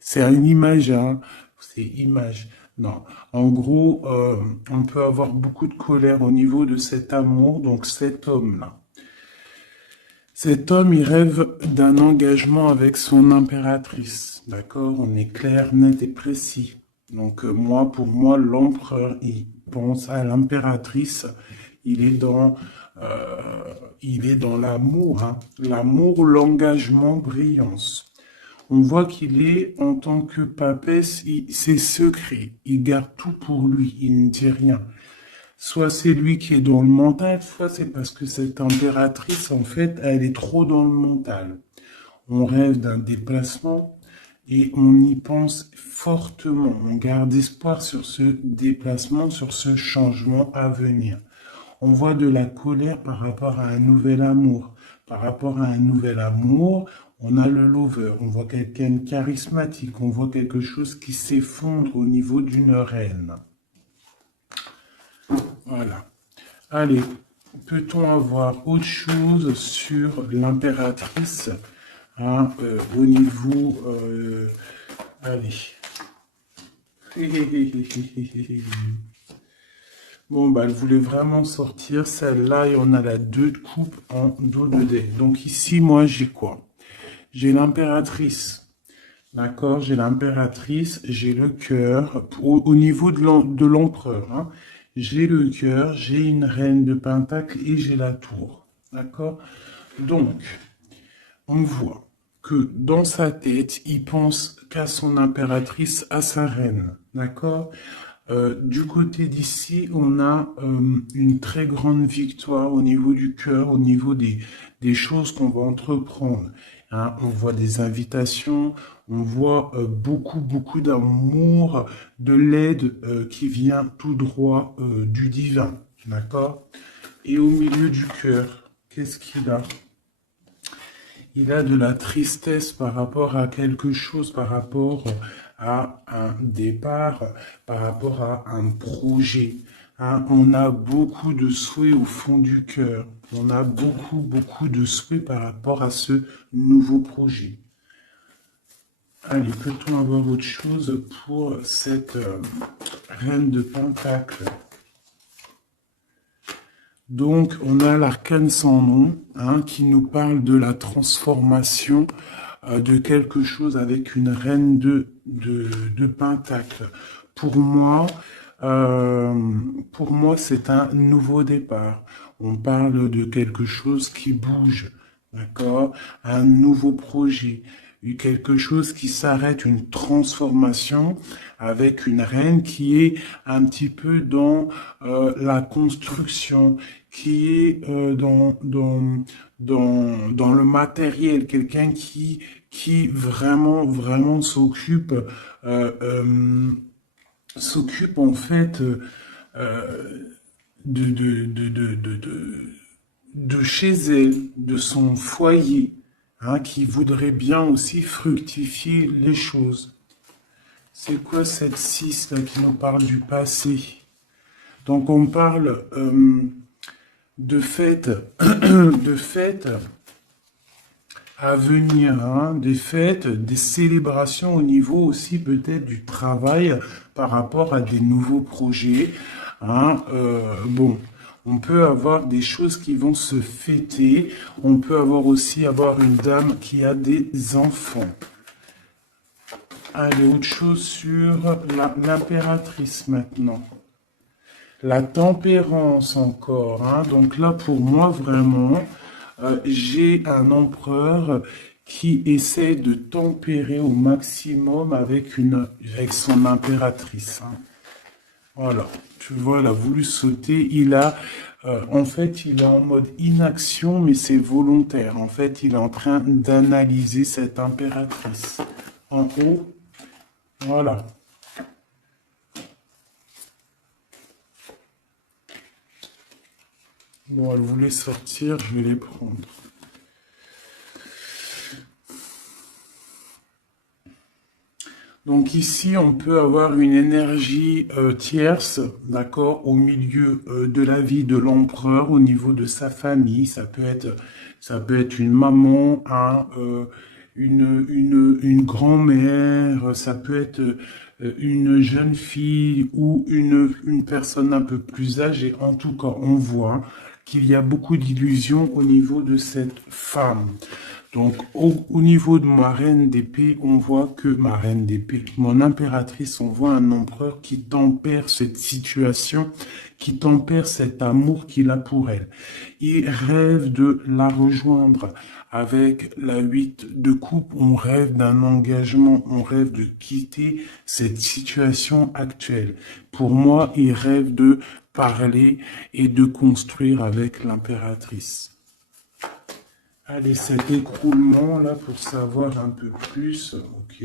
C'est une image, hein. C'est image. Non. En gros, on peut avoir beaucoup de colère au niveau de cet amour, donc cet homme-là. Cet homme, il rêve d'un engagement avec son impératrice. D'accord? On est clair, net et précis. Donc, pour moi, l'empereur, il pense à l'impératrice. Il est dans, euh, il est dans l'amour, hein. L'amour, l'engagement, brillance. On voit qu'il est, en tant que papesse, c'est secret. Il garde tout pour lui. Il ne dit rien. Soit c'est lui qui est dans le mental, soit c'est parce que cette impératrice, en fait, elle est trop dans le mental. On rêve d'un déplacement et on y pense fortement. On garde espoir sur ce déplacement, sur ce changement à venir. On voit de la colère par rapport à un nouvel amour. Par rapport à un nouvel amour, on a le lover. On voit quelqu'un de charismatique. On voit quelque chose qui s'effondre au niveau d'une reine. Voilà. Allez, peut-on avoir autre chose sur l'impératrice, hein, au niveau... allez. Bon, bah, elle voulait vraiment sortir celle-là et on a la 2 de coupe en dos de dé. Donc ici, moi, j'ai quoi? J'ai l'impératrice. D'accord? J'ai l'impératrice, j'ai le cœur. Au niveau de l'empereur, hein, j'ai le cœur, j'ai une reine de pentacle et j'ai la tour. D'accord? Donc, on voit que dans sa tête, il pense qu'à son impératrice, à sa reine. D'accord? Du côté d'ici, on a une très grande victoire au niveau du cœur, au niveau des choses qu'on va entreprendre. Hein, on voit des invitations, on voit beaucoup d'amour, de l'aide qui vient tout droit du divin. D'accord? Et au milieu du cœur, qu'est-ce qu'il a? Il a de la tristesse par rapport à quelque chose, par rapport à un départ, par rapport à un projet. Hein, on a beaucoup de souhaits au fond du cœur. On a beaucoup de souhaits par rapport à ce nouveau projet. Allez, peut-on avoir autre chose pour cette reine de Pentacle? Donc, on a l'arcane sans nom, hein, qui nous parle de la transformation de quelque chose avec une reine de Pentacle. Pour moi, c'est un nouveau départ. On parle de quelque chose qui bouge, d'accord? Un nouveau projet, quelque chose qui s'arrête, une transformation avec une reine qui est un petit peu dans la construction, qui est dans le matériel, quelqu'un qui vraiment euh, euh, s'occupe en fait de, de, de, de, de, de, de chez elle, de son foyer, hein, qui voudrait bien aussi fructifier les choses. C'est quoi cette 6 là qui nous parle du passé? Donc on parle de fêtes, de fêtes à venir, hein, des fêtes, des célébrations au niveau aussi peut-être du travail par rapport à des nouveaux projets. Hein, bon, on peut avoir des choses qui vont se fêter. On peut avoir une dame qui a des enfants. Allez, autre chose sur l'impératrice maintenant. La tempérance encore, hein. Donc là, pour moi, vraiment, j'ai un empereur qui essaie de tempérer au maximum avec son impératrice, hein. Voilà, tu vois, il a voulu sauter. En fait, il est en mode inaction, mais c'est volontaire. En fait, il est en train d'analyser cette impératrice. En haut, voilà. Bon, elle voulait sortir, je vais les prendre. Donc ici, on peut avoir une énergie tierce, d'accord, au milieu de la vie de l'empereur, au niveau de sa famille. Ça peut être une maman, hein, une grand-mère, ça peut être une jeune fille ou une personne un peu plus âgée. En tout cas, on voit qu'il y a beaucoup d'illusions au niveau de cette femme. Donc, au niveau de ma reine d'épée, on voit que ma reine d'épée, mon impératrice, on voit un empereur qui tempère cette situation, qui tempère cet amour qu'il a pour elle. Il rêve de la rejoindre. Avec la 8 de coupe, on rêve d'un engagement, on rêve de quitter cette situation actuelle. Pour moi, il rêve de parler et de construire avec l'impératrice. Allez, cet écroulement là pour savoir un peu plus. Ok.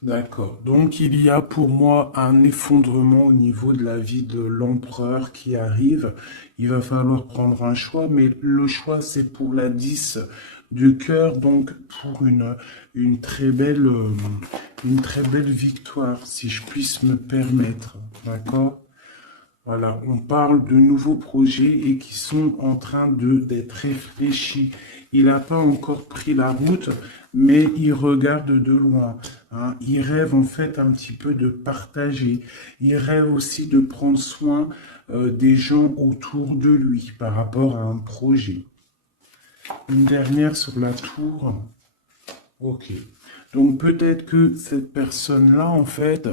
D'accord. Donc il y a pour moi un effondrement au niveau de la vie de l'empereur qui arrive. Il va falloir prendre un choix, mais le choix c'est pour la 10 du cœur, donc pour une très belle victoire, si je puisse me permettre. D'accord? Voilà, on parle de nouveaux projets et qui sont en train d'être réfléchis. Il n'a pas encore pris la route, mais il regarde de loin. Hein. Il rêve en fait un petit peu de partager. Il rêve aussi de prendre soin des gens autour de lui par rapport à un projet. Une dernière sur la tour. Ok. Donc peut-être que cette personne-là, en fait,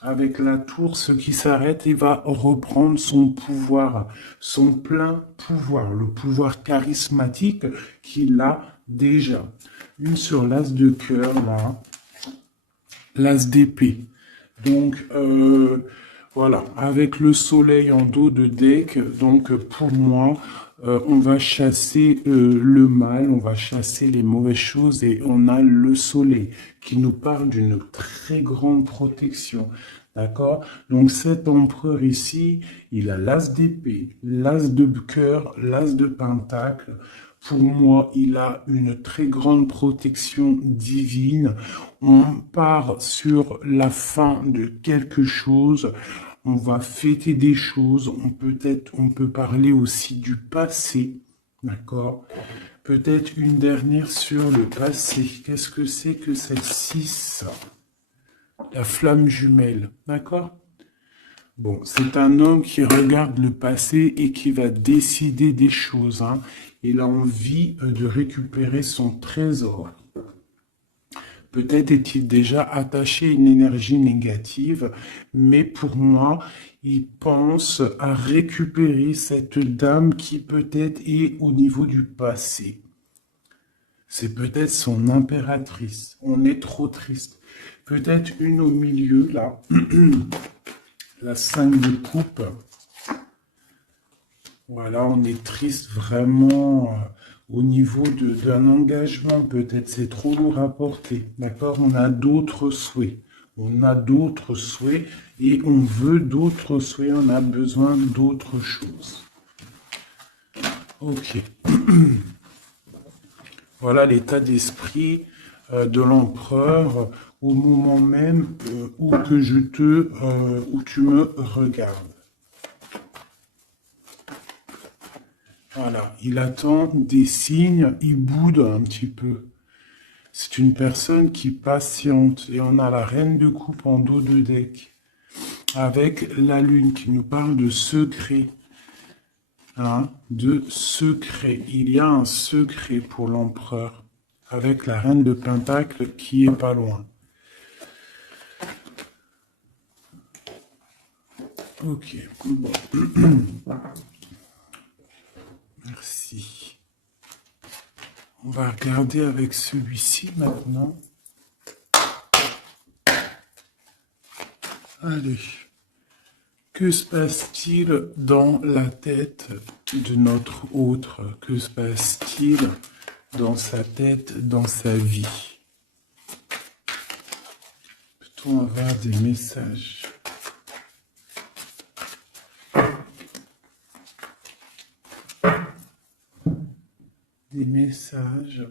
avec la tour, ce qui s'arrête, il va reprendre son pouvoir, son plein pouvoir, le pouvoir charismatique qu'il a déjà. Une sur l'as de cœur, là, l'as d'épée. Donc, voilà, avec le soleil en dos de deck, donc pour moi, on va chasser le mal, on va chasser les mauvaises choses et on a le soleil qui nous parle d'une très grande protection. D'accord? Donc cet empereur ici, il a l'as d'épée, l'as de cœur, l'as de pentacle. Pour moi, il a une très grande protection divine. On part sur la fin de quelque chose. On va fêter des choses. On peut parler aussi du passé. D'accord? Peut-être une dernière sur le passé. Qu'est-ce que c'est que cette 6? La flamme jumelle. D'accord? Bon, c'est un homme qui regarde le passé et qui va décider des choses. Hein. Il a envie de récupérer son trésor. Peut-être est-il déjà attaché à une énergie négative, mais pour moi, il pense à récupérer cette dame qui peut-être est au niveau du passé. C'est peut-être son impératrice. On est trop triste. Peut-être une au milieu, là. La 5 de coupe. Voilà, on est triste vraiment au niveau d'un engagement. Peut-être c'est trop lourd à porter. D'accord? On a d'autres souhaits. On a d'autres souhaits et on veut d'autres souhaits. On a besoin d'autres choses. Ok. Voilà l'état d'esprit de l'empereur au moment même où tu me regardes. Voilà, il attend des signes, il boude un petit peu. C'est une personne qui patiente et on a la reine de coupe en dos de deck avec la lune qui nous parle de secret. Hein, de secret. Il y a un secret pour l'empereur avec la reine de pentacle qui est pas loin. Ok, bon. Merci. On va regarder avec celui-ci maintenant. Allez. Que se passe-t-il dans la tête de notre autre? Que se passe-t-il dans sa tête, dans sa vie? Peut-on avoir des messages? Des messages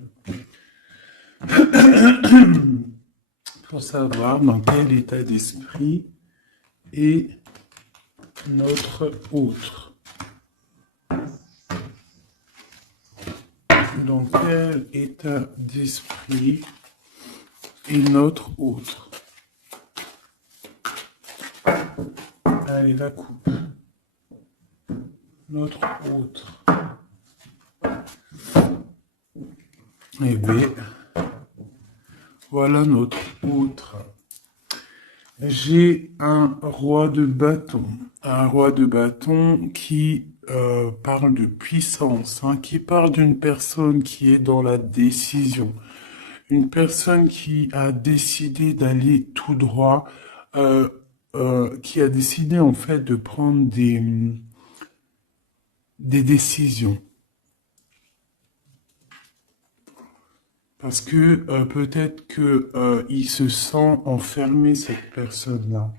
pour savoir dans quel état d'esprit est notre autre. dans quel état d'esprit est notre autre? Allez, la coupe. Notre autre. Eh bien, voilà notre autre. J'ai un roi de bâton. Un roi de bâton qui parle de puissance, hein, qui parle d'une personne qui est dans la décision. Une personne qui a décidé d'aller tout droit, qui a décidé en fait de prendre des décisions. Parce que peut-être que il se sent enfermé, cette personne-là.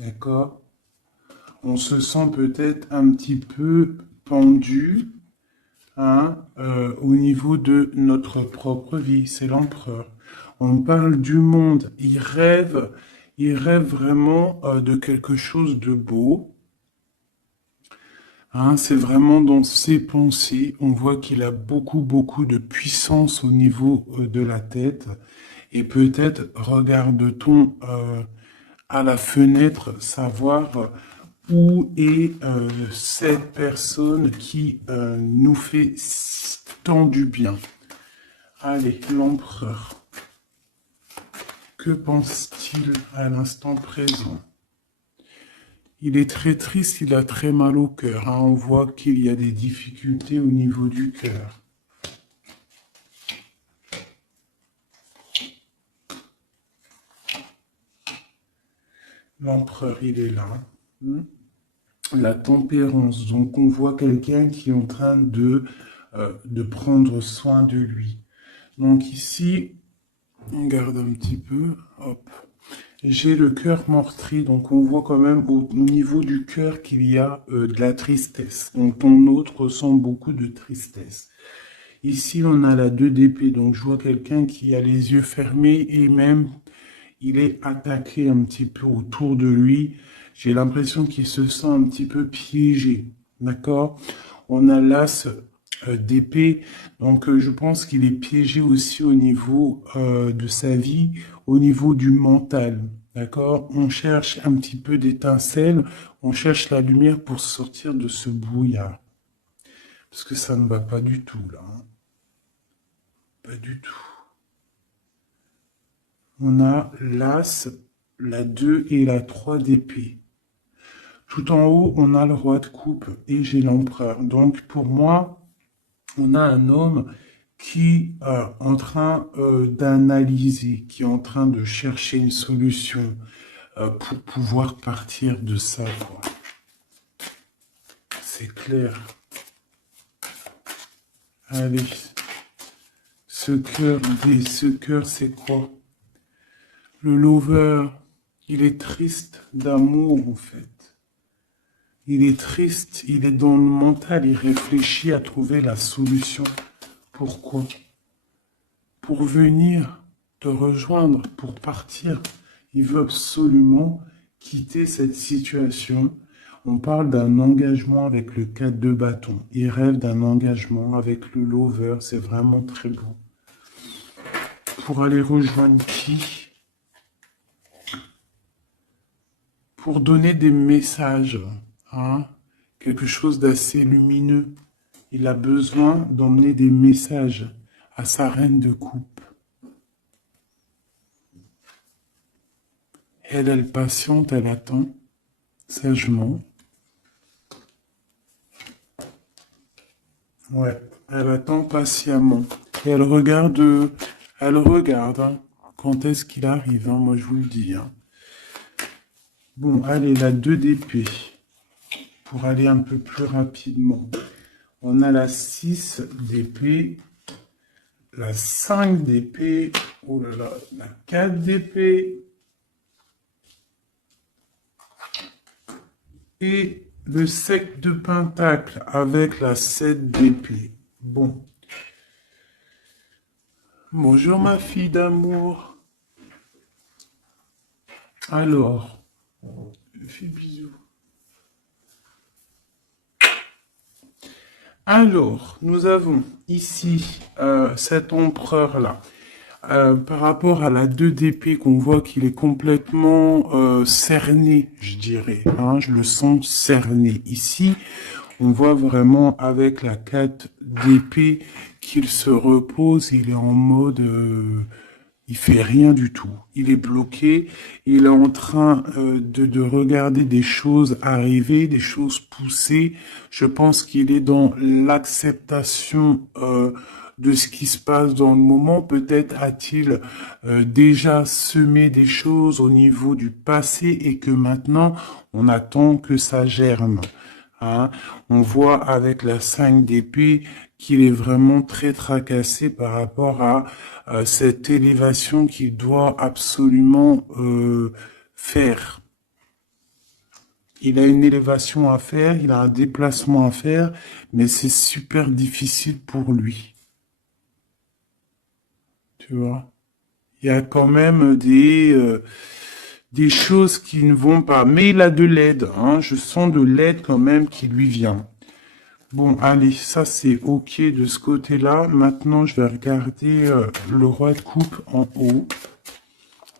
D'accord? On se sent peut-être un petit peu pendu, hein, au niveau de notre propre vie. C'est l'empereur. On parle du monde. Il rêve vraiment de quelque chose de beau. Hein, c'est vraiment dans ses pensées. On voit qu'il a beaucoup de puissance au niveau de la tête. Et peut-être regarde-t-on à la fenêtre savoir où est cette personne qui nous fait tant du bien. Allez, l'empereur. Que pense-t-il à l'instant présent? Il est très triste, il a très mal au cœur. Hein. On voit qu'il y a des difficultés au niveau du cœur. L'empereur, il est là. La tempérance. Donc, on voit quelqu'un qui est en train de prendre soin de lui. Donc, ici, on garde un petit peu. Hop. J'ai le cœur meurtri, donc on voit quand même au niveau du cœur qu'il y a de la tristesse. Donc ton autre ressent beaucoup de tristesse. Ici, on a la 2 d'épée, donc je vois quelqu'un qui a les yeux fermés et même il est attaqué un petit peu autour de lui. J'ai l'impression qu'il se sent un petit peu piégé, d'accord? On a l'as d'épée, donc je pense qu'il est piégé aussi au niveau de sa vie, au niveau du mental, d'accord? On cherche un petit peu d'étincelle, on cherche la lumière pour sortir de ce brouillard, parce que ça ne va pas du tout là, hein. Pas du tout. On a l'as, la 2 et la 3 d'épée. Tout en haut, on a le roi de coupe et j'ai l'empereur. Donc pour moi, on a un homme qui est en train d'analyser, qui est en train de chercher une solution pour pouvoir partir de ça, quoi. C'est clair. Allez. Ce cœur, c'est quoi? Le lover, il est triste d'amour, en fait. Il est triste, il est dans le mental, il réfléchit à trouver la solution. Pourquoi? Pour venir te rejoindre, pour partir. Il veut absolument quitter cette situation. On parle d'un engagement avec le 4 de bâton. Il rêve d'un engagement avec le lover. C'est vraiment très beau. Pour aller rejoindre qui? Pour donner des messages. Hein? Quelque chose d'assez lumineux. Il a besoin d'emmener des messages à sa reine de coupe. Elle patiente, elle attend sagement. Ouais, elle attend patiemment. Et elle regarde, hein, quand est-ce qu'il arrive, hein, moi je vous le dis. Hein. Bon, allez, la 2 d'épée, pour aller un peu plus rapidement. On a la 6 d'épée, la 5 d'épée, oh là là, la 4 d'épée, et le 7 de pentacle avec la 7 d'épée. Bon. Bonjour ma fille d'amour. Alors, fais bisous. Alors, nous avons ici cet empereur-là. Par rapport à la 2 d'épée, qu'on voit qu'il est complètement cerné, je dirais. Hein, je le sens cerné. Ici, on voit vraiment avec la 4 d'épée qu'il se repose. Il est en mode... il fait rien du tout. Il est bloqué. Il est en train de regarder des choses arriver, des choses pousser. Je pense qu'il est dans l'acceptation de ce qui se passe dans le moment. Peut-être a-t-il déjà semé des choses au niveau du passé et que maintenant, on attend que ça germe. Hein. On voit avec la 5 d'épée qu'il est vraiment très tracassé par rapport à cette élévation qu'il doit absolument faire. Il a une élévation à faire, il a un déplacement à faire, mais c'est super difficile pour lui. Tu vois? Il y a quand même des choses qui ne vont pas. Mais il a de l'aide, hein. Je sens de l'aide quand même qui lui vient. Bon, allez, ça c'est ok de ce côté-là. Maintenant, je vais regarder le roi de coupe en haut.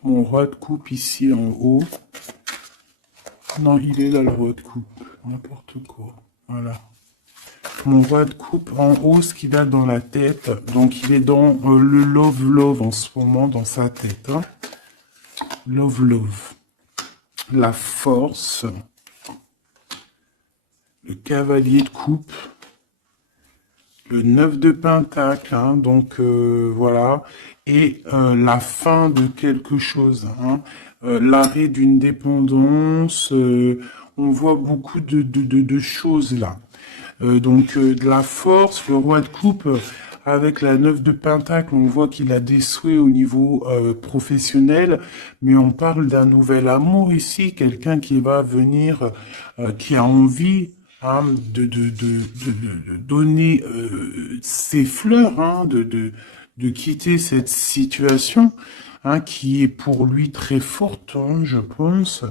Mon roi de coupe ici en haut. Non, il est là le roi de coupe. N'importe quoi. Voilà. Mon roi de coupe en haut, ce qu'il a dans la tête. Donc, il est dans le love en ce moment, dans sa tête. Hein. Love. La force. Le cavalier de coupe. Le 9 de pentacle, hein, donc voilà, et la fin de quelque chose, hein, l'arrêt d'une dépendance, on voit beaucoup de choses là. Donc de la force, le roi de coupe, avec la 9 de pentacle, on voit qu'il a des souhaits au niveau professionnel, mais on parle d'un nouvel amour ici, quelqu'un qui va venir, qui a envie hein, de donner ses fleurs, hein, de quitter cette situation hein, qui est pour lui très forte, hein, je pense.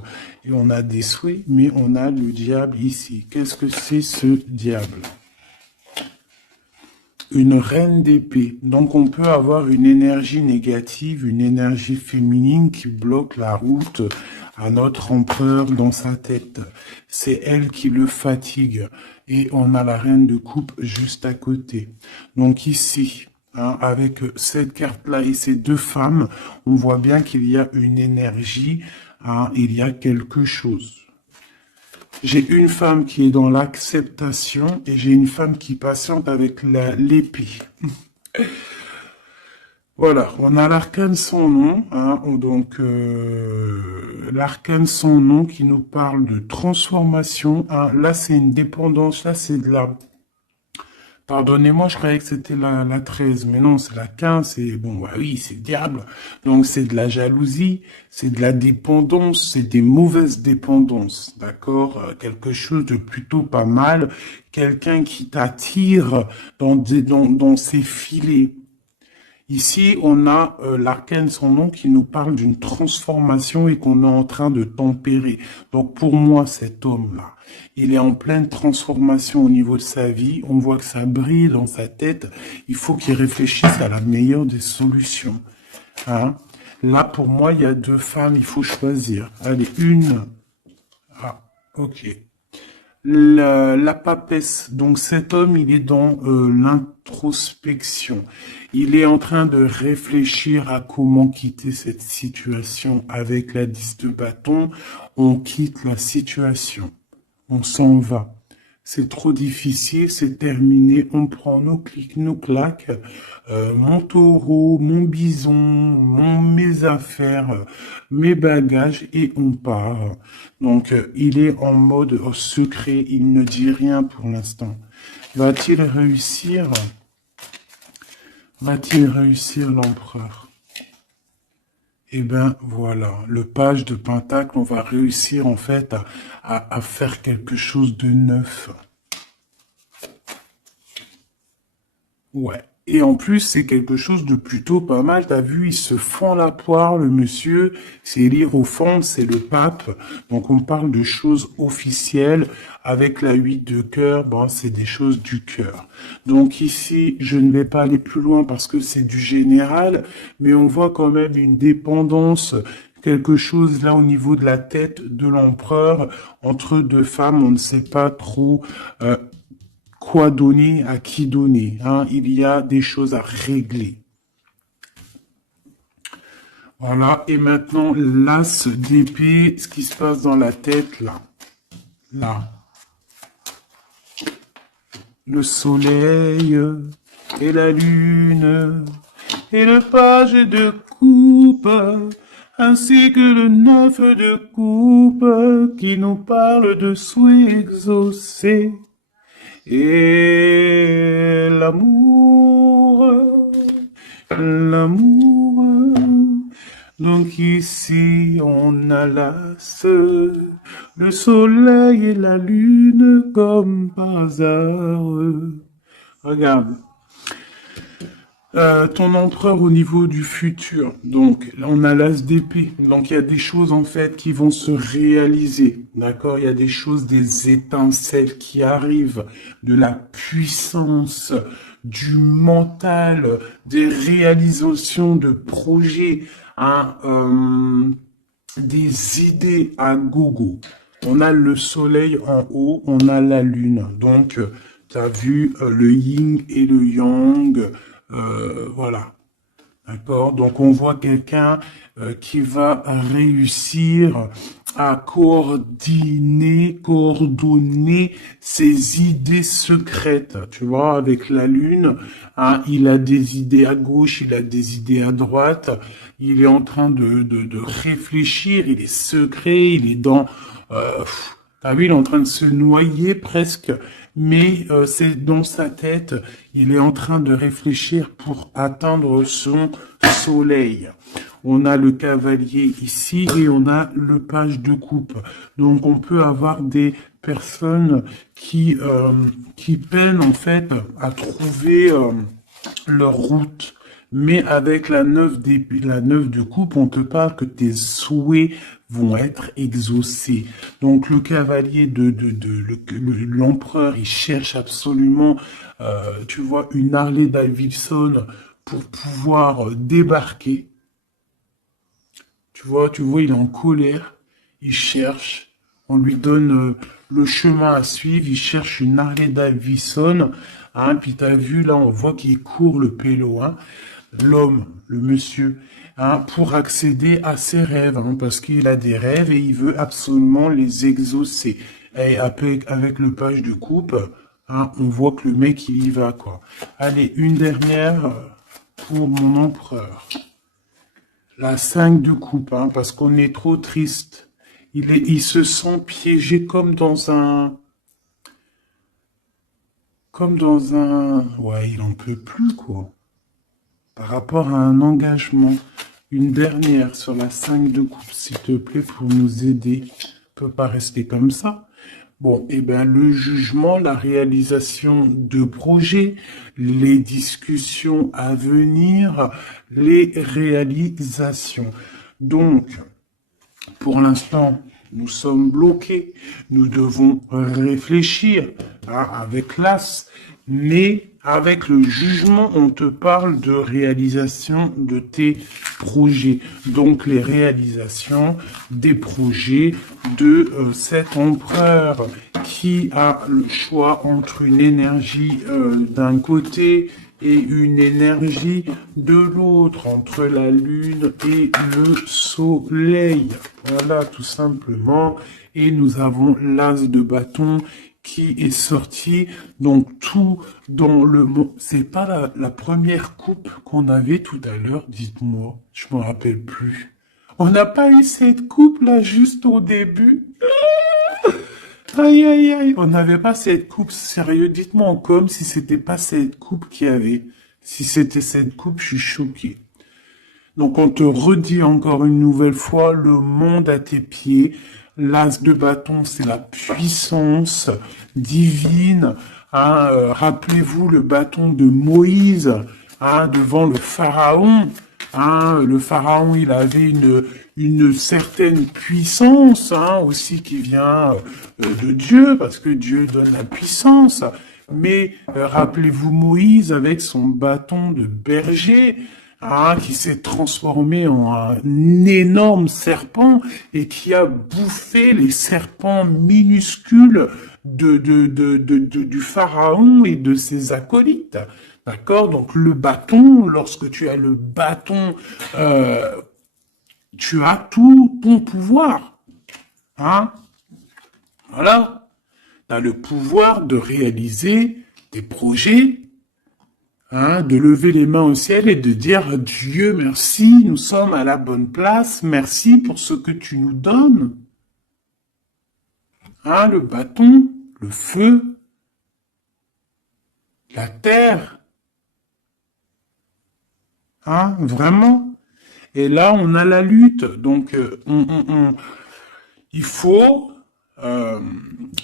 Et on a des souhaits, mais on a le diable ici. Qu'est-ce que c'est ce diable? Une reine d'épée. Donc on peut avoir une énergie négative, une énergie féminine qui bloque la route à notre empereur dans sa tête. C'est elle qui le fatigue. Et on a la reine de coupe juste à côté. Donc ici, hein, avec cette carte-là et ces deux femmes, on voit bien qu'il y a une énergie, hein, il y a quelque chose. J'ai une femme qui est dans l'acceptation et j'ai une femme qui patiente avec l'épée. Voilà, on a l'arcane sans nom, hein, donc l'arcane sans nom qui nous parle de transformation. Hein, là, c'est une dépendance, là, c'est de la... Pardonnez-moi, je croyais que c'était la 13, mais non, c'est la 15, c'est, bon, bah oui, c'est le diable. Donc, c'est de la jalousie, c'est de la dépendance, c'est des mauvaises dépendances, d'accord? Quelque chose de plutôt pas mal, quelqu'un qui t'attire dans ses filets. Ici, on a l'arcane sans nom qui nous parle d'une transformation et qu'on est en train de tempérer. Donc pour moi, cet homme-là, il est en pleine transformation au niveau de sa vie. On voit que ça brille dans sa tête. Il faut qu'il réfléchisse à la meilleure des solutions. Hein? Là, pour moi, il y a deux femmes, il faut choisir. Allez, une. Ah, ok. La papesse, donc cet homme, il est dans l'introspection. Il est en train de réfléchir à comment quitter cette situation. Avec la 10 de bâton, on quitte la situation. On s'en va. C'est trop difficile, c'est terminé. On prend nos clics, nos claques, mon taureau, mon bison, mes affaires, mes bagages et on part. Donc, il est en mode secret, il ne dit rien pour l'instant. Va-t-il réussir? Va-t-il réussir l'empereur? Eh ben voilà, le page de Pentacle, on va réussir en fait à faire quelque chose de neuf. Ouais, Et en plus, c'est quelque chose de plutôt pas mal. T'as vu, il se fend la poire, le monsieur. C'est l'hiérophante, c'est le pape. Donc, on parle de choses officielles. Avec la 8 de cœur, bon, c'est des choses du cœur. Donc ici, je ne vais pas aller plus loin parce que c'est du général, mais on voit quand même une dépendance, quelque chose là au niveau de la tête de l'empereur entre deux femmes. On ne sait pas trop quoi donner, à qui donner. Hein. Il y a des choses à régler. Voilà, et maintenant, l'as d'épée, ce qui se passe dans la tête, là. Là. Le soleil et la lune et le page de coupe, ainsi que le 9 de coupe qui nous parle de souhaits exaucés et l'amour. Donc ici on a l'as, le soleil et la lune comme par hasard. Regarde, ton empereur au niveau du futur. Donc là on a l'as d'épée. Donc il y a des choses en fait qui vont se réaliser. D'accord? Il y a des choses, des étincelles qui arrivent, de la puissance, du mental, des réalisations de projets, hein, des idées à gogo. On a le soleil en haut, on a la lune. Donc, tu as vu le yin et le yang. Voilà. D'accord? Donc, on voit quelqu'un qui va réussir à coordonner ses idées secrètes. Tu vois, avec la lune, hein, il a des idées à gauche, il a des idées à droite. Il est en train de réfléchir, il est secret, il est dans... t'as vu, il est en train de se noyer presque, mais c'est dans sa tête, il est en train de réfléchir pour atteindre son soleil. On a le cavalier ici et on a le page de coupe. Donc on peut avoir des personnes qui peinent en fait à trouver leur route. Mais avec la 9 de coupe, on te parle que tes souhaits vont être exaucés. Donc le cavalier l'empereur, il cherche absolument, tu vois, une Harley Davidson pour pouvoir débarquer. Tu vois, il est en colère, il cherche, on lui donne le chemin à suivre, il cherche une Harley Davidson, hein, puis t'as vu, là, on voit qu'il court le pélo, hein, l'homme, le monsieur, hein, pour accéder à ses rêves, hein, parce qu'il a des rêves et il veut absolument les exaucer. Et avec le page de coupe, hein, on voit que le mec, il y va, quoi. Allez, une dernière pour mon empereur. La 5 de coupe, hein, parce qu'on est trop triste. Il se sent piégé comme dans un... Ouais, il en peut plus, quoi. Par rapport à un engagement. Une dernière sur la 5 de coupe, s'il te plaît, pour nous aider. On peut pas rester comme ça. Bon, eh ben, le jugement, la réalisation de projets, les discussions à venir, les réalisations. Donc, pour l'instant, nous sommes bloqués. Nous devons réfléchir, hein, avec l'as, mais avec le jugement, on te parle de réalisation de tes projets. Donc, les réalisations des projets de cet empereur qui a le choix entre une énergie d'un côté et une énergie de l'autre, entre la lune et le soleil. Voilà, tout simplement. Et nous avons l'as de bâton qui est sorti. Donc tout dans le... C'est pas la première coupe qu'on avait tout à l'heure, dites-moi. Je me rappelle plus. On n'a pas eu cette coupe là juste au début. Aïe aïe aïe. On n'avait pas cette coupe, sérieux. Dites-moi en com si c'était pas cette coupe qu'il y avait. Si c'était cette coupe, je suis choqué. Donc on te redit encore une nouvelle fois, le monde à tes pieds. L'as de bâton, c'est la puissance divine. Hein, rappelez-vous le bâton de Moïse, hein, devant le pharaon. Hein, le pharaon, il avait une certaine puissance, hein, aussi qui vient de Dieu, parce que Dieu donne la puissance. Mais rappelez-vous Moïse avec son bâton de berger, hein, qui s'est transformé en un énorme serpent et qui a bouffé les serpents minuscules du pharaon et de ses acolytes. D'accord? Donc le bâton, lorsque tu as le bâton, tu as tout ton pouvoir. Hein? Voilà. Tu as le pouvoir de réaliser des projets, hein, de lever les mains au ciel et de dire Dieu merci, nous sommes à la bonne place, merci pour ce que tu nous donnes. Hein, le bâton, le feu, la terre. Hein, vraiment. Et là, on a la lutte. Donc, il faut, euh,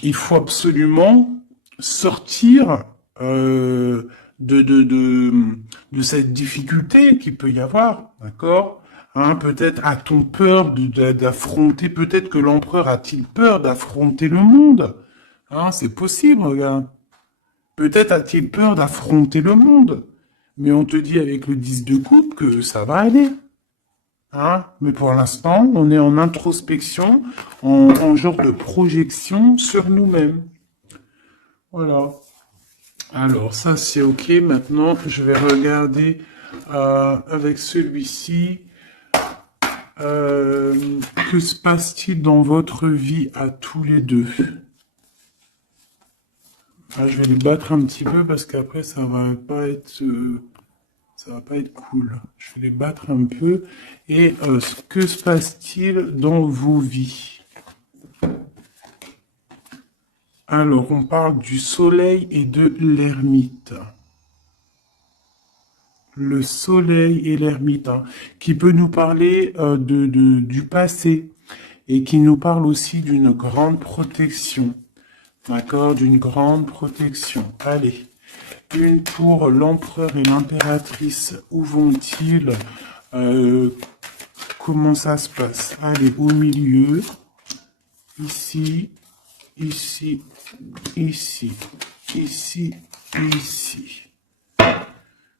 il faut absolument sortir de cette difficulté qu'il peut y avoir, d'accord? Hein, peut-être a-t-on peur d'affronter, peut-être que l'empereur a-t-il peur d'affronter le monde? Hein, c'est possible, regarde. Peut-être a-t-il peur d'affronter le monde. Mais on te dit avec le 10 de coupe que ça va aller. Hein? Mais pour l'instant, on est en introspection, en genre de projection sur nous-mêmes. Voilà. Alors, ça, c'est OK. Maintenant, je vais regarder avec celui-ci. Que se passe-t-il dans votre vie à tous les deux? Ah, je vais les battre un petit peu parce qu'après, ça va pas être cool. Je vais les battre un peu. Et que se passe-t-il dans vos vies? Alors, on parle du soleil et de l'ermite. Le soleil et l'ermite, hein, qui peut nous parler du passé et qui nous parle aussi d'une grande protection. D'accord? D'une grande protection. Allez. Une pour l'empereur et l'impératrice. Où vont-ils? Comment ça se passe? Allez, au milieu. Ici, ici, ici, ici, ici.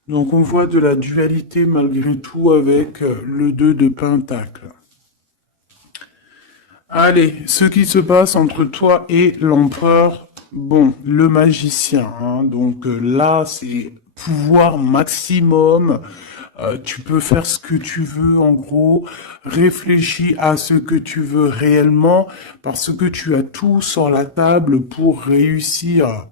Donc on voit de la dualité malgré tout avec le 2 de Pentacle. Allez, ce qui se passe entre toi et l'empereur, bon, le magicien, hein, donc là c'est pouvoir maximum, tu peux faire ce que tu veux en gros, réfléchis à ce que tu veux réellement, parce que tu as tout sur la table pour réussir.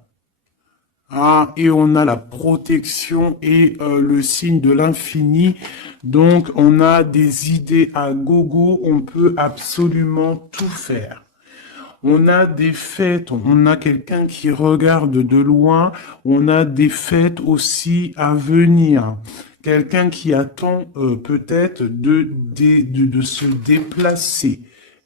Ah, et on a la protection et le signe de l'infini. Donc, on a des idées à gogo. On peut absolument tout faire. On a des fêtes. On a quelqu'un qui regarde de loin. On a des fêtes aussi à venir. Quelqu'un qui attend peut-être de se déplacer.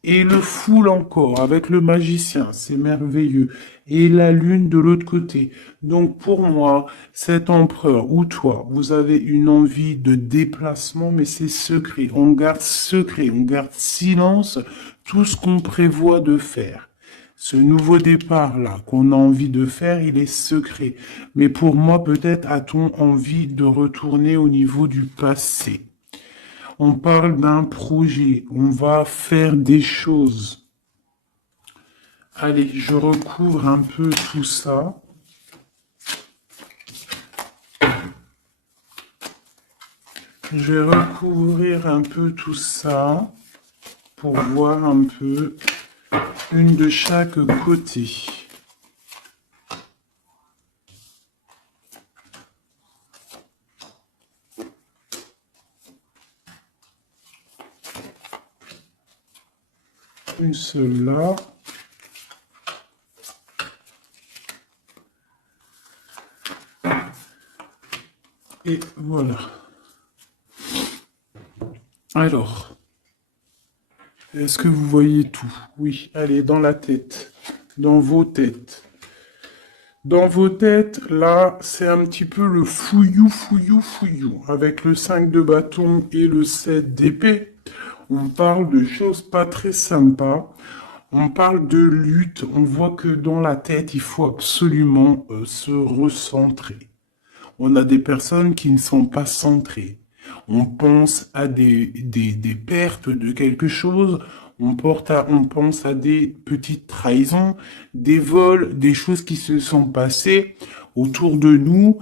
Et le foule encore avec le magicien, c'est merveilleux. Et la lune de l'autre côté. Donc pour moi, cet empereur ou toi, vous avez une envie de déplacement, mais c'est secret. On garde secret, on garde silence tout ce qu'on prévoit de faire. Ce nouveau départ-là qu'on a envie de faire, il est secret. Mais pour moi, peut-être a-t-on envie de retourner au niveau du passé. On parle d'un projet, on va faire des choses. Allez, je recouvre un peu tout ça. Je vais recouvrir un peu tout ça pour voir un peu une de chaque côté. Une seule là. Et voilà. Alors, Est-ce que vous voyez tout? Oui, allez, dans la tête, dans vos têtes. Dans vos têtes, là, c'est un petit peu le fouillou, fouillou, fouillou. Avec le 5 de bâton et le 7 d'épée, on parle de choses pas très sympas. On parle de lutte. On voit que dans la tête, il faut absolument se recentrer. On a des personnes qui ne sont pas centrées. On pense à des pertes de quelque chose. On pense à des petites trahisons, des vols, des choses qui se sont passées autour de nous,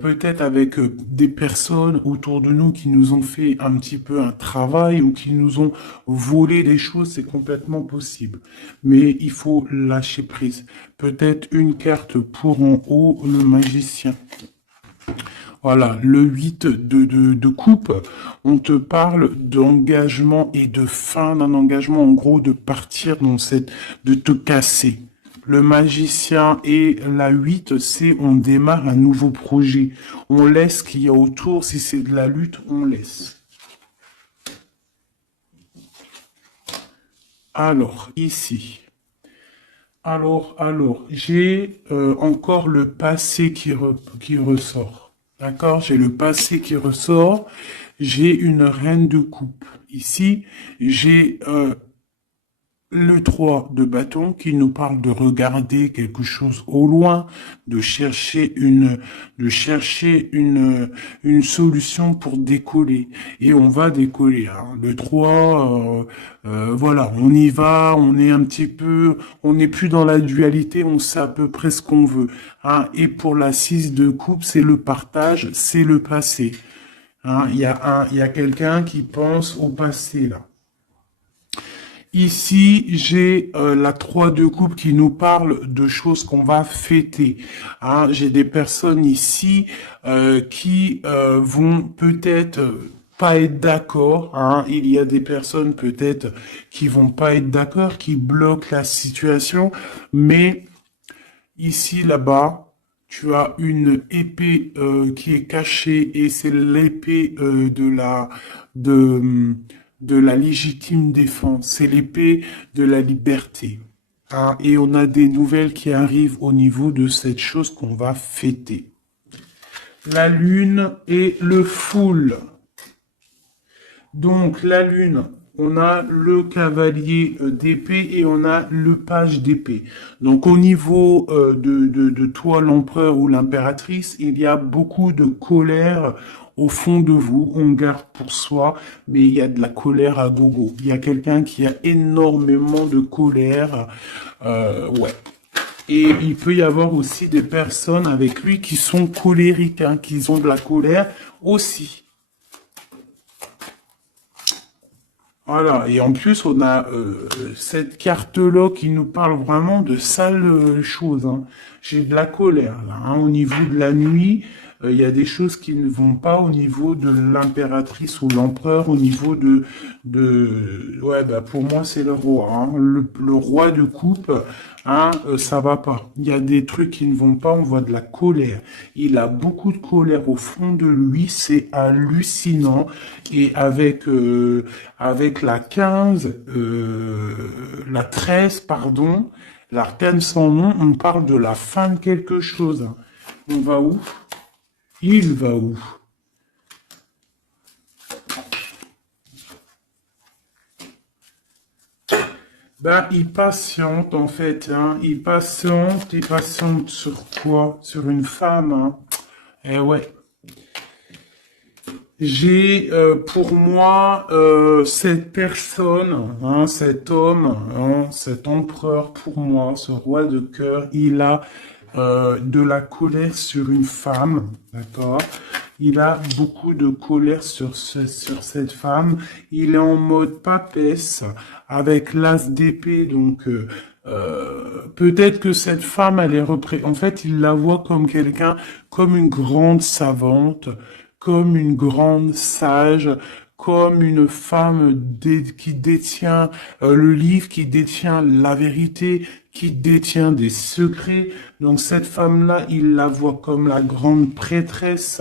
peut-être avec des personnes autour de nous qui nous ont fait un petit peu un travail ou qui nous ont volé des choses, c'est complètement possible. Mais il faut lâcher prise. Peut-être une carte pour en haut, le magicien. Voilà, le 8 de coupe, on te parle d'engagement et de fin d'un engagement, en gros, de partir dans de te casser. Le magicien et la 8, c'est on démarre un nouveau projet. On laisse ce qu'il y a autour, si c'est de la lutte, on laisse. Alors, ici. Alors, j'ai encore le passé qui ressort. D'accord? J'ai le passé qui ressort. J'ai une reine de coupe. Ici, j'ai le 3 de bâton qui nous parle de regarder quelque chose au loin, de chercher une solution pour décoller. Et on va décoller, hein. Le 3, voilà, on y va, on est un petit peu, on n'est plus dans la dualité, on sait à peu près ce qu'on veut, hein. Et pour la 6 de coupe, c'est le partage, c'est le passé. Hein, il y a quelqu'un qui pense au passé, là. Ici, j'ai la 3 de coupe qui nous parle de choses qu'on va fêter. Hein, j'ai des personnes ici qui vont peut-être pas être d'accord. Hein. Il y a des personnes peut-être qui vont pas être d'accord, qui bloquent la situation. Mais ici, là-bas, tu as une épée qui est cachée et c'est l'épée de de la légitime défense. C'est l'épée de la liberté. Hein, et on a des nouvelles qui arrivent au niveau de cette chose qu'on va fêter. La lune et le foule. Donc la lune, on a le cavalier d'épée et on a le page d'épée. Donc au niveau de toi, l'empereur ou l'impératrice, il y a beaucoup de colère au fond de vous. On garde pour soi, mais il y a de la colère à gogo. Il y a quelqu'un qui a énormément de colère. Ouais. Et il peut y avoir aussi des personnes avec lui qui sont colériques, hein, qui ont de la colère aussi. Voilà, et en plus, on a cette carte-là qui nous parle vraiment de sales choses. Hein. J'ai de la colère, là. Hein. Au niveau de la nuit, il y a des choses qui ne vont pas au niveau de l'impératrice ou l'empereur, au niveau Ouais, bah pour moi, c'est le roi. Hein. Le roi de coupe, hein, ça va pas. Il y a des trucs qui ne vont pas, on voit de la colère. Il a beaucoup de colère au fond de lui, c'est hallucinant. Et avec la 15, la 13, pardon, l'arcane sans nom, on parle de la fin de quelque chose. On va où? Il va où? Ben, il patiente, en fait, hein. Il patiente sur quoi? Sur une femme, hein. Eh ouais. J'ai pour moi cette personne, hein, cet homme, hein, cet empereur pour moi, ce roi de cœur, il a de la colère sur une femme, d'accord? Il a beaucoup de colère sur cette femme. Il est en mode papesse avec l'as d'épée, donc peut-être que cette femme, elle est en fait, il la voit comme quelqu'un, comme une grande savante, comme une grande sage, comme une femme qui détient le livre, qui détient la vérité, qui détient des secrets. Donc cette femme-là, il la voit comme la grande prêtresse.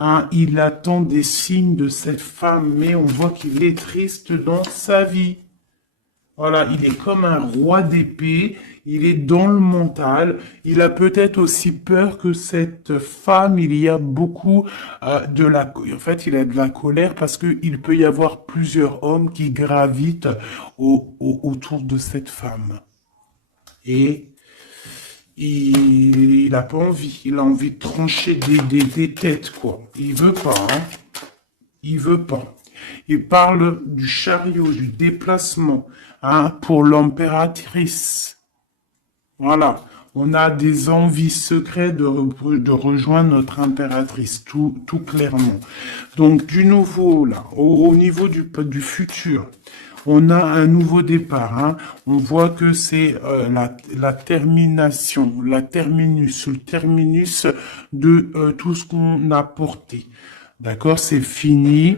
Hein, il attend des signes de cette femme, mais on voit qu'il est triste dans sa vie. Voilà, il est comme un roi d'épée, il est dans le mental, il a peut-être aussi peur que cette femme, il y a beaucoup en fait, il a de la colère parce qu'il peut y avoir plusieurs hommes qui gravitent autour de cette femme. Et il a pas envie, il a envie de trancher des têtes, quoi. Il veut pas, hein. Il veut pas. Il parle du chariot, du déplacement, hein, pour l'impératrice. Voilà. On a des envies secrètes de rejoindre notre impératrice, tout clairement. Donc, du nouveau, là, au niveau du futur, on a un nouveau départ, hein. On voit que c'est la termination, le terminus de tout ce qu'on a porté. D'accord, c'est fini.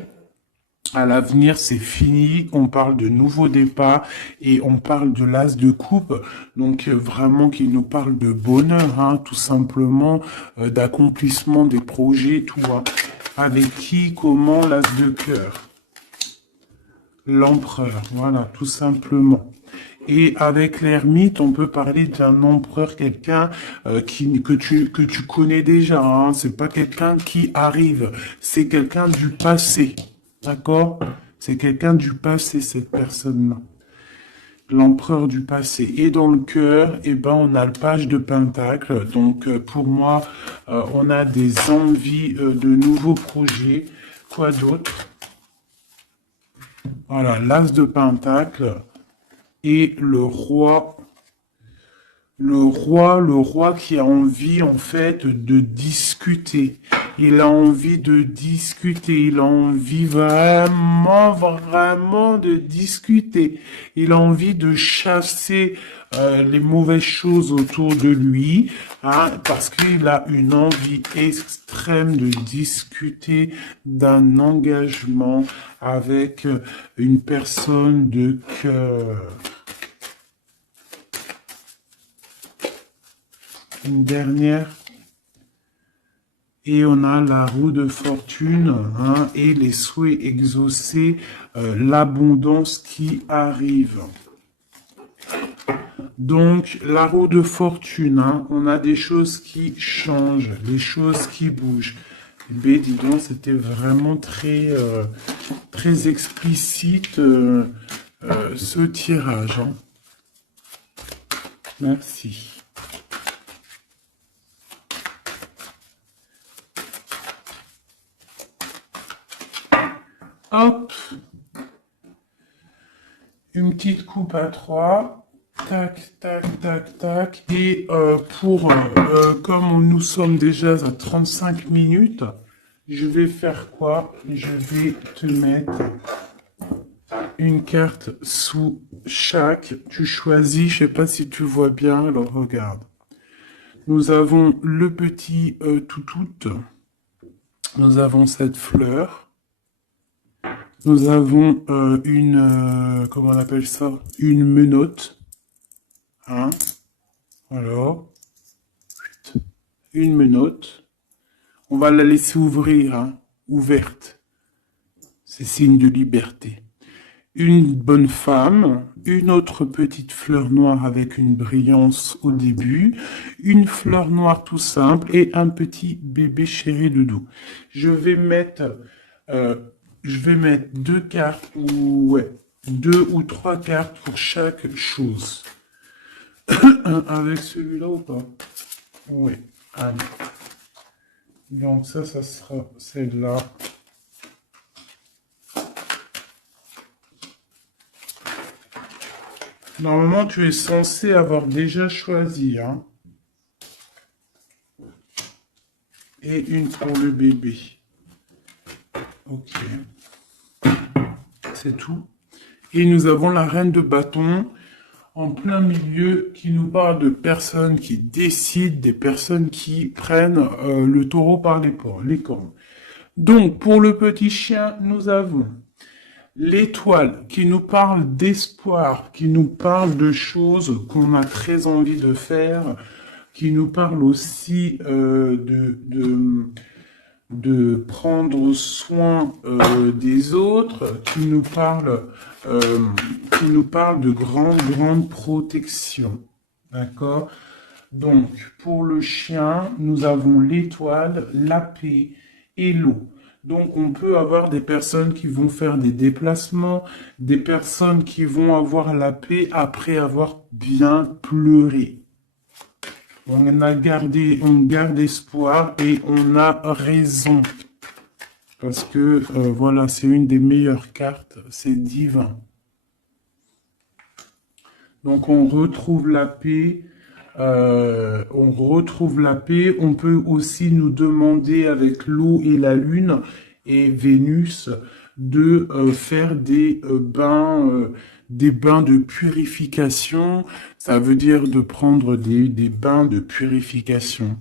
À l'avenir, c'est fini. On parle de nouveau départ et on parle de l'as de coupe. Donc vraiment qui nous parle de bonheur, hein, tout simplement, d'accomplissement des projets, tout. Hein. Avec qui, comment, l'as de cœur. L'empereur, voilà, tout simplement. Et avec l'ermite, on peut parler d'un empereur, quelqu'un que tu connais déjà. Hein. C'est pas quelqu'un qui arrive, c'est quelqu'un du passé. D'accord? C'est quelqu'un du passé, cette personne-là. L'empereur du passé. Et dans le cœur, eh ben, on a le page de Pentacle. Donc, pour moi, on a des envies de nouveaux projets. Quoi d'autre? Voilà, l'as de Pentacle et le roi qui a envie, en fait, de discuter. Il a envie de discuter. Il a envie vraiment de discuter. Il a envie de chasser les mauvaises choses autour de lui, hein, parce qu'il a une envie extrême de discuter d'un engagement avec une personne de cœur. Une dernière. Et on a la roue de fortune, hein, et les souhaits exaucés, l'abondance qui arrive. Donc, la roue de fortune, hein, on a des choses qui changent, des choses qui bougent. B, dis donc, c'était vraiment très explicite ce tirage. Hein. Merci. Hop, une petite coupe à 3, tac, tac, tac, tac, et comme nous sommes déjà à 35 minutes, je vais faire quoi? Je vais te mettre une carte sous chaque, tu choisis, je sais pas si tu vois bien, alors regarde. Nous avons le petit toutout, nous avons cette fleur, nous avons comment on appelle ça? Une menotte. Hein? Alors, une menotte. On va la laisser ouvrir, hein? Ouverte. C'est signe de liberté. Une bonne femme, une autre petite fleur noire avec une brillance au début, une fleur noire tout simple et un petit bébé chéri de doux. Je vais mettre deux cartes deux ou trois cartes pour chaque chose. Avec celui-là ou pas? Oui. Allez. Donc ça sera celle-là. Normalement, tu es censé avoir déjà choisi, hein. Et une pour le bébé. Ok. C'est tout. Et nous avons la reine de bâton en plein milieu qui nous parle de personnes qui décident, des personnes qui prennent le taureau par les cornes. Donc, pour le petit chien, nous avons l'étoile qui nous parle d'espoir, qui nous parle de choses qu'on a très envie de faire, qui nous parle aussi de prendre soin des autres, qui nous parle de grande protection. D'accord? Donc, pour le chien, nous avons l'étoile, la paix et l'eau. Donc, on peut avoir des personnes qui vont faire des déplacements, des personnes qui vont avoir la paix après avoir bien pleuré. On garde espoir et on a raison. Parce que, voilà, c'est une des meilleures cartes, c'est divin. Donc, on retrouve la paix. On peut aussi nous demander avec l'eau et la lune et Vénus de faire des bains de purification. Ça veut dire de prendre des bains de purification,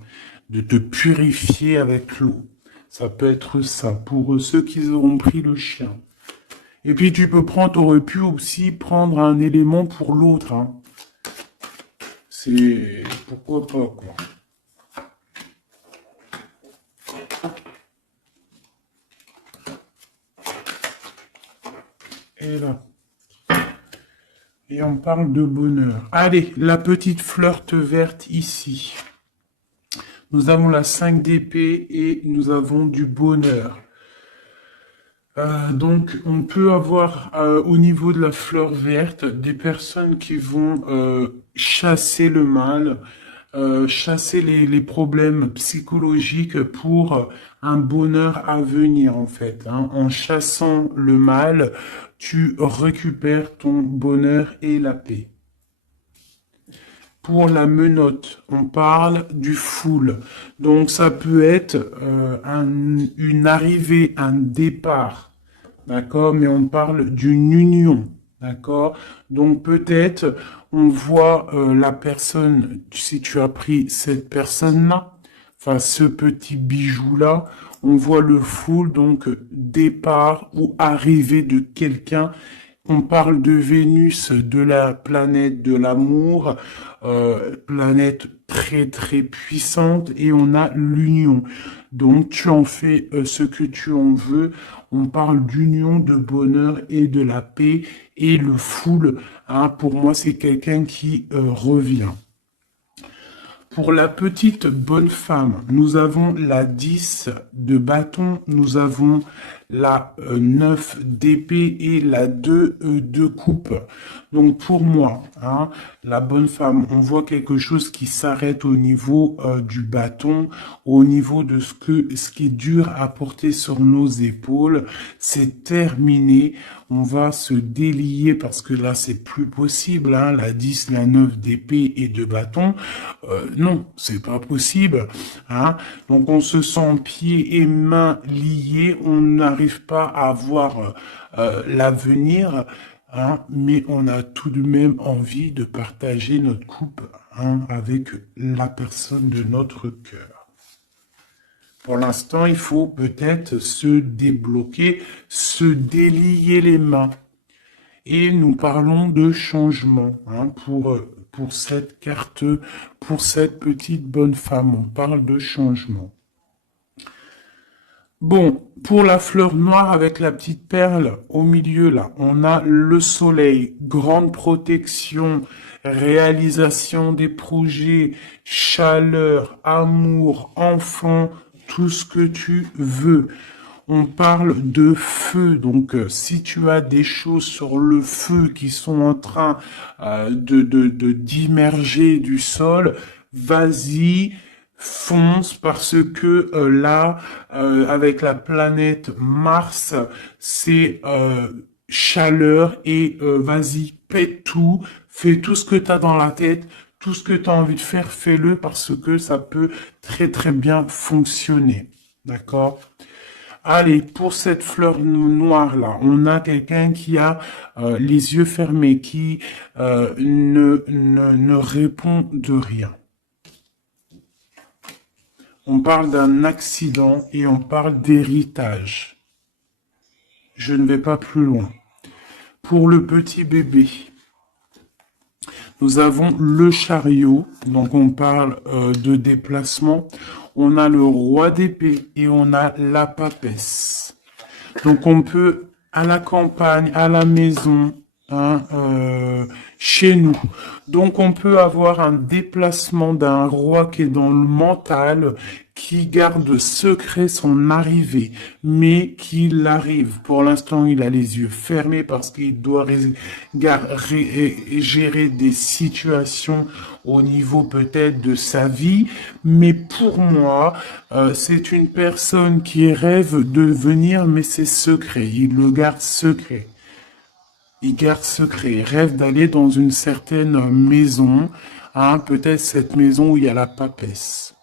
de te purifier avec l'eau. Ça peut être ça pour ceux qui auront pris le chien. Et puis t'aurais pu aussi prendre un élément pour l'autre, hein. C'est pourquoi pas, quoi. Et là. Et on parle de bonheur. Allez, la petite fleur verte ici. Nous avons la 5 d'épée et nous avons du bonheur. Donc, on peut avoir au niveau de la fleur verte des personnes qui vont chasser le mal, chasser les problèmes psychologiques pour un bonheur à venir en fait, hein. En chassant le mal, tu récupères ton bonheur et la paix. Pour la menotte, on parle du full. Donc ça peut être une arrivée, un départ, d'accord? Mais on parle d'une union, d'accord? Donc peut-être on voit la personne, si tu as pris cette personne-là, enfin ce petit bijou-là, on voit le full, donc départ ou arrivée de quelqu'un. On parle de Vénus, de la planète de l'amour, planète très puissante, et on a l'union. Donc tu en fais ce que tu en veux. On parle d'union, de bonheur et de la paix, et le full, hein, pour moi c'est quelqu'un qui revient. Pour la petite bonne femme, nous avons la 10 de bâton, nous avons la 9 d'épée et la 2 de coupe. Donc pour moi, hein, la bonne femme, on voit quelque chose qui s'arrête au niveau du bâton, au niveau de ce qui est dur à porter sur nos épaules. C'est terminé. On va se délier parce que là, c'est plus possible, hein, la 10, la 9 d'épée et de bâton. Non, c'est pas possible, hein. Donc, on se sent pieds et mains liés. On n'arrive pas à voir l'avenir, hein, mais on a tout de même envie de partager notre coupe, hein, avec la personne de notre cœur. Pour l'instant, il faut peut-être se débloquer, se délier les mains. Et nous parlons de changement, hein, pour cette carte, pour cette petite bonne femme. On parle de changement. Bon, pour la fleur noire avec la petite perle au milieu, là, on a le soleil, grande protection, réalisation des projets, chaleur, amour, enfant, tout ce que tu veux. On parle de feu, donc si tu as des choses sur le feu qui sont en train d'immerger du sol, vas-y, fonce, parce que là, avec la planète Mars, c'est chaleur, et vas-y, pète tout, fais tout ce que tu as dans la tête, tout ce que tu as envie de faire, fais-le, parce que ça peut très bien fonctionner. D'accord? Allez, pour cette fleur noire-là, on a quelqu'un qui a les yeux fermés, qui ne répond de rien. On parle d'un accident et on parle d'héritage. Je ne vais pas plus loin. Pour le petit bébé, nous avons le chariot, donc on parle de déplacement. on a le roi d'épée et on a la papesse. Donc on peut, à la campagne, à la maison, hein, chez nous. Donc on peut avoir un déplacement d'un roi qui est dans le mental, qui garde secret son arrivée, mais qu'il arrive. Pour l'instant, il a les yeux fermés parce qu'il doit gérer des situations au niveau peut-être de sa vie. Mais pour moi, c'est une personne qui rêve de venir, mais c'est secret. Il le garde secret. Il garde secret, il rêve d'aller dans une certaine maison, hein, peut-être cette maison où il y a la papesse.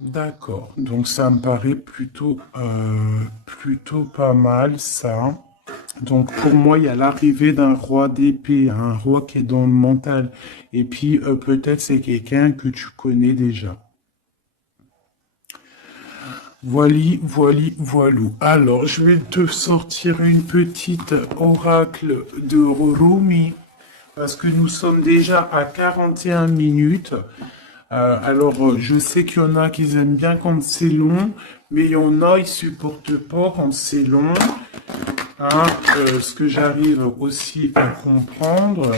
D'accord, donc ça me paraît plutôt pas mal ça. Donc pour moi, il y a l'arrivée d'un roi d'épée, un roi qui est dans le mental. Et puis peut-être c'est quelqu'un que tu connais déjà. Voilou. Alors, je vais te sortir une petite oracle de Rumi, parce que nous sommes déjà à 41 minutes. Alors, je sais qu'il y en a qui aiment bien quand c'est long, mais il y en a, ils supportent pas quand c'est long. Hein, ce que j'arrive aussi à comprendre.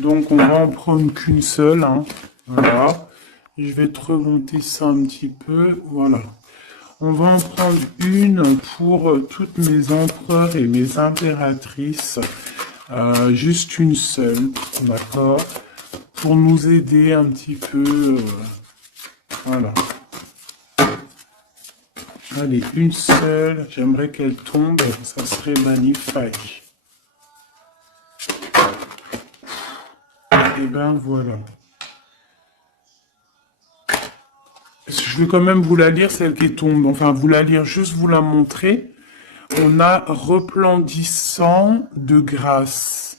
Donc, on va en prendre qu'une seule. Hein. Voilà. Je vais te remonter ça un petit peu. Voilà. On va en prendre une pour toutes mes empereurs et mes impératrices. Juste une seule, d'accord? Pour nous aider un petit peu. Voilà. Allez, une seule. J'aimerais qu'elle tombe. Ça serait magnifique. Et ben voilà. Je vais quand même vous la lire, celle qui tombe. Enfin, vous la lire, juste vous la montrer. On a resplendissant de grâce.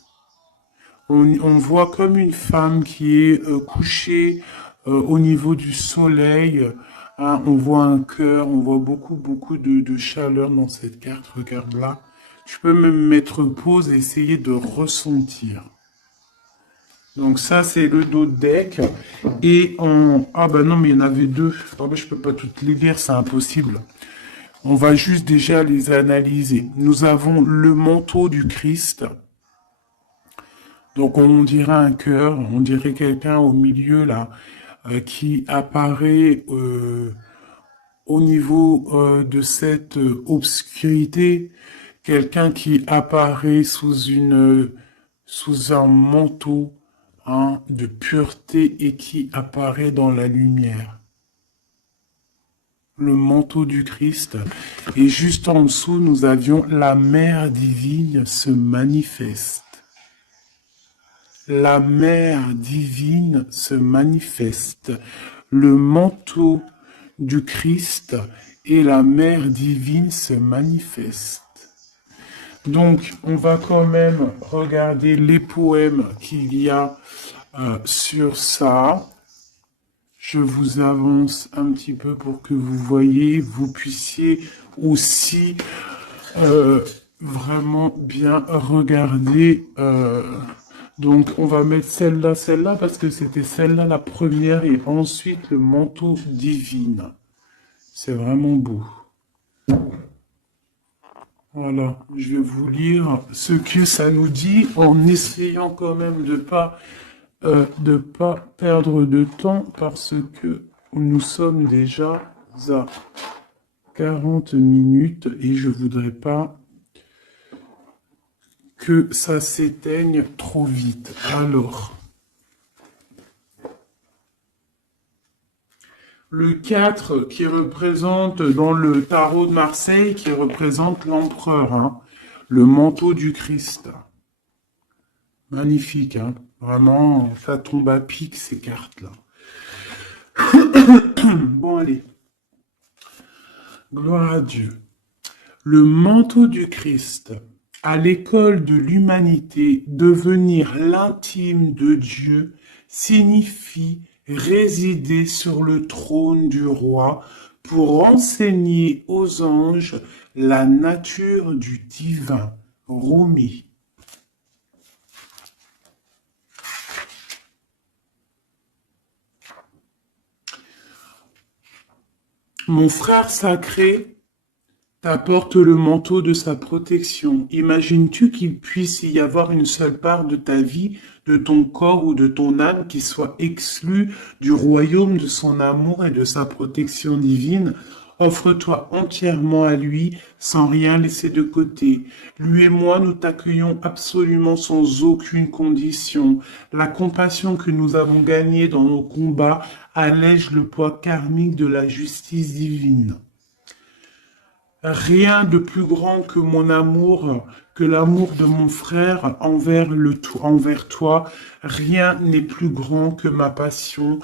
On voit comme une femme qui est couchée au niveau du soleil. Hein, on voit un cœur, on voit beaucoup de chaleur dans cette carte. Regarde là. Tu peux même mettre pause et essayer de ressentir. Donc ça, c'est le dos de deck. Et on... Ah ben non, mais il y en avait deux. Oh, ben, je peux pas toutes les lire, c'est impossible. On va juste déjà les analyser. Nous avons le manteau du Christ. Donc on dirait un cœur, on dirait quelqu'un au milieu là, qui apparaît au niveau de cette obscurité. Quelqu'un qui apparaît sous un manteau, hein, de pureté et qui apparaît dans la lumière. Le manteau du Christ. Et juste en dessous, nous avions la mère divine se manifeste. La mère divine se manifeste. Le manteau du Christ et la mère divine se manifestent. Donc, on va quand même regarder les poèmes qu'il y a sur ça. Je vous avance un petit peu pour que vous voyez, vous puissiez aussi vraiment bien regarder. Donc, on va mettre celle-là, parce que c'était celle-là la première, et ensuite le manteau divin. C'est vraiment beau. Voilà, je vais vous lire ce que ça nous dit, en essayant quand même de pas perdre de temps, parce que nous sommes déjà à 40 minutes et je voudrais pas que ça s'éteigne trop vite. Alors, le 4 qui représente dans le tarot de Marseille, qui représente l'empereur, hein, le manteau du Christ. Magnifique, hein. Vraiment, ça tombe à pic ces cartes-là. Bon, allez. Gloire à Dieu. Le manteau du Christ, à l'école de l'humanité, devenir l'intime de Dieu signifie résider sur le trône du roi pour enseigner aux anges la nature du divin. Rumi. Mon frère sacré t'apporte le manteau de sa protection. Imagines-tu qu'il puisse y avoir une seule part de ta vie, de ton corps ou de ton âme qui soit exclue du royaume de son amour et de sa protection divine? Offre-toi entièrement à lui, sans rien laisser de côté. Lui et moi, nous t'accueillons absolument sans aucune condition. La compassion que nous avons gagnée dans nos combats allège le poids karmique de la justice divine. Rien de plus grand que mon amour, que l'amour de mon frère envers toi. Rien n'est plus grand que ma passion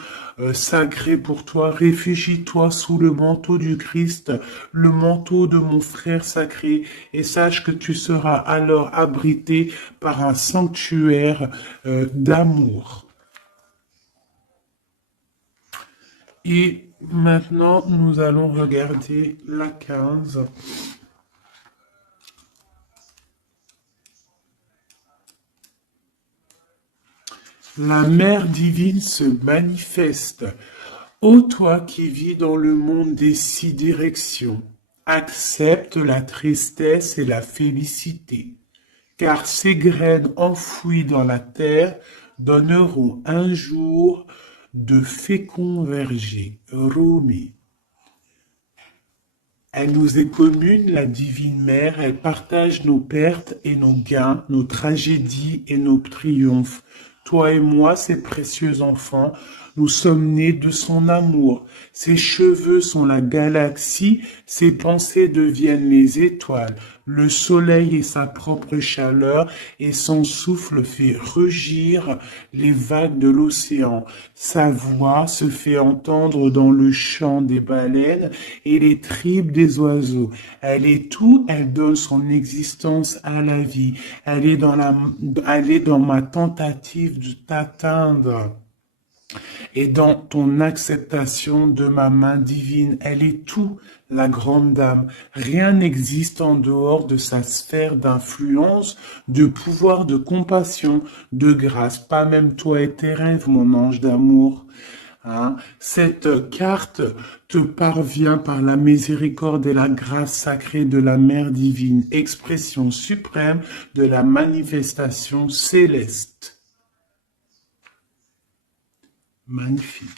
sacrée pour toi. Réfugie-toi sous le manteau du Christ, le manteau de mon frère sacré, et sache que tu seras alors abrité par un sanctuaire d'amour. Et maintenant, nous allons regarder la 15. La mère divine se manifeste. Ô toi qui vis dans le monde des 6 directions, accepte la tristesse et la félicité, car ces graines enfouies dans la terre donneront un jour de féconds vergers. Rumi. Elle nous est commune, la divine mère, elle partage nos pertes et nos gains, nos tragédies et nos triomphes. Toi et moi, ses précieux enfants, nous sommes nés de son amour. Ses cheveux sont la galaxie, ses pensées deviennent les étoiles. Le soleil est sa propre chaleur et son souffle fait rugir les vagues de l'océan. Sa voix se fait entendre dans le chant des baleines et les tripes des oiseaux. Elle est tout, elle donne son existence à la vie. Elle est dans ma tentative de t'atteindre. Et dans ton acceptation de ma main divine, elle est tout, la grande dame. Rien n'existe en dehors de sa sphère d'influence, de pouvoir, de compassion, de grâce. Pas même toi et tes rêves, mon ange d'amour. Hein? Cette carte te parvient par la miséricorde et la grâce sacrée de la Mère divine, expression suprême de la manifestation céleste. Magnifique.